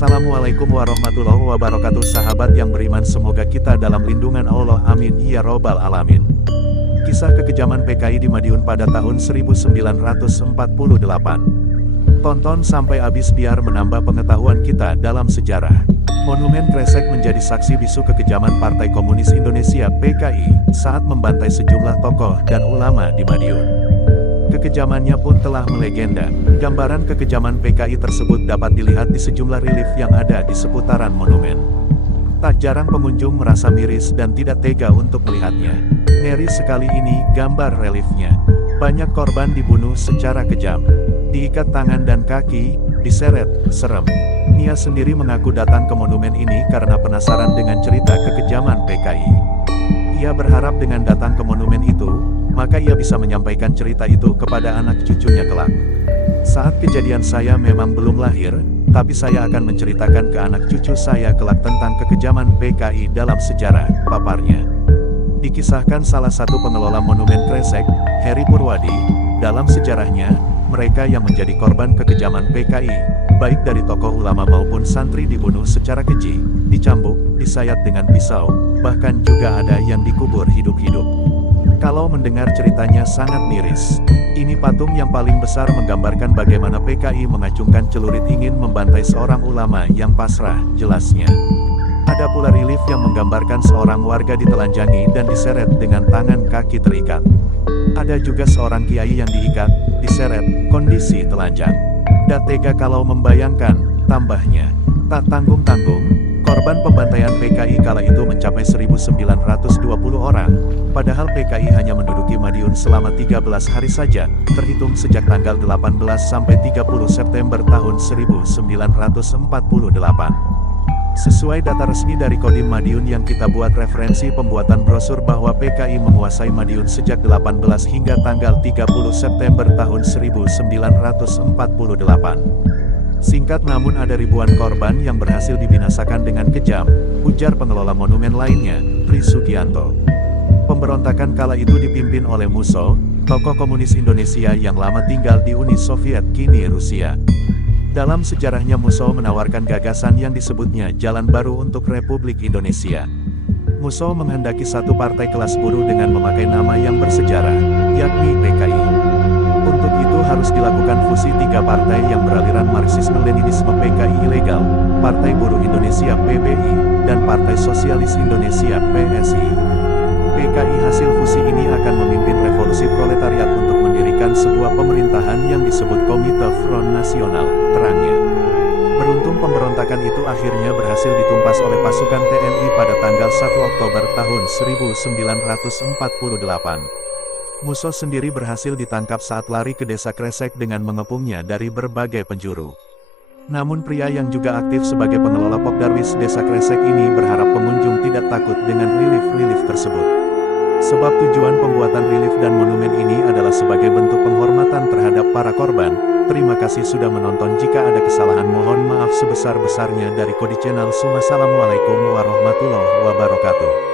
Assalamualaikum warahmatullahi wabarakatuh. Sahabat yang beriman, semoga kita dalam lindungan Allah, amin ya robbal alamin. Kisah kekejaman PKI di Madiun pada tahun 1948. Tonton sampai habis biar menambah pengetahuan kita dalam sejarah. Monumen Kresek menjadi saksi bisu kekejaman Partai Komunis Indonesia (PKI) saat membantai sejumlah tokoh dan ulama di Madiun. Kekejamannya pun telah melegenda. Gambaran kekejaman PKI tersebut dapat dilihat di sejumlah relief yang ada di seputaran monumen. Tak jarang pengunjung merasa miris dan tidak tega untuk melihatnya. Ngeri sekali ini gambar reliefnya. Banyak korban dibunuh secara kejam. Diikat tangan dan kaki, diseret, serem. Nia sendiri mengaku datang ke monumen ini karena penasaran dengan cerita kekejaman PKI. Ia berharap dengan datang ke monumen itu, maka ia bisa menyampaikan cerita itu kepada anak cucunya kelak. Saat kejadian saya memang belum lahir, tapi saya akan menceritakan ke anak cucu saya kelak tentang kekejaman PKI dalam sejarah, paparnya. Dikisahkan salah satu pengelola monumen Kresek, Heri Purwadi, dalam sejarahnya, mereka yang menjadi korban kekejaman PKI, baik dari tokoh ulama maupun santri dibunuh secara keji, dicambuk, disayat dengan pisau, bahkan juga ada yang dikubur hidup-hidup. Kalau mendengar ceritanya sangat miris. Ini patung yang paling besar menggambarkan bagaimana PKI mengacungkan celurit ingin membantai seorang ulama yang pasrah, jelasnya. Ada pula relief yang menggambarkan seorang warga ditelanjangi dan diseret dengan tangan kaki terikat. Ada juga seorang kiai yang diikat, diseret, kondisi telanjang. Tak tega kalau membayangkan, tambahnya. Tak tanggung-tanggung, korban pembantaian PKI kala itu mencapai 1920 orang, padahal PKI hanya menduduki Madiun selama 13 hari saja, terhitung sejak tanggal 18 sampai 30 September tahun 1948. Sesuai data resmi dari Kodim Madiun yang kita buat referensi pembuatan brosur bahwa PKI menguasai Madiun sejak 18 hingga tanggal 30 September tahun 1948. Singkat namun ada ribuan korban yang berhasil dibinasakan dengan kejam, ujar pengelola monumen lainnya, Tri Sugianto. Pemberontakan kala itu dipimpin oleh Musso, tokoh komunis Indonesia yang lama tinggal di Uni Soviet kini Rusia. Dalam sejarahnya Musso menawarkan gagasan yang disebutnya Jalan Baru untuk Republik Indonesia. Musso menghendaki satu partai kelas buruh dengan memakai nama yang bersejarah, yakni PKI. Untuk itu harus dilakukan fusi tiga partai yang beraliran Marxisme-Leninisme PKI ilegal, Partai Buruh Indonesia PBI, dan Partai Sosialis Indonesia PSI. PKI hasil fusi ini akan memimpin revolusi proletariat untuk mendirikan sebuah pemerintahan yang disebut Komite Front Nasional, terangnya. Beruntung pemberontakan itu akhirnya berhasil ditumpas oleh pasukan TNI pada tanggal 1 Oktober tahun 1948. Musso sendiri berhasil ditangkap saat lari ke desa Kresek dengan mengepungnya dari berbagai penjuru. Namun pria yang juga aktif sebagai pengelola Pokdarwis desa Kresek ini berharap pengunjung tidak takut dengan relief-relief tersebut. Sebab tujuan pembuatan relief dan monumen ini adalah sebagai bentuk penghormatan terhadap para korban. Terima kasih sudah menonton. Jika ada kesalahan mohon maaf sebesar-besarnya dari Kodi Channel. Assalamualaikum warahmatullahi wabarakatuh.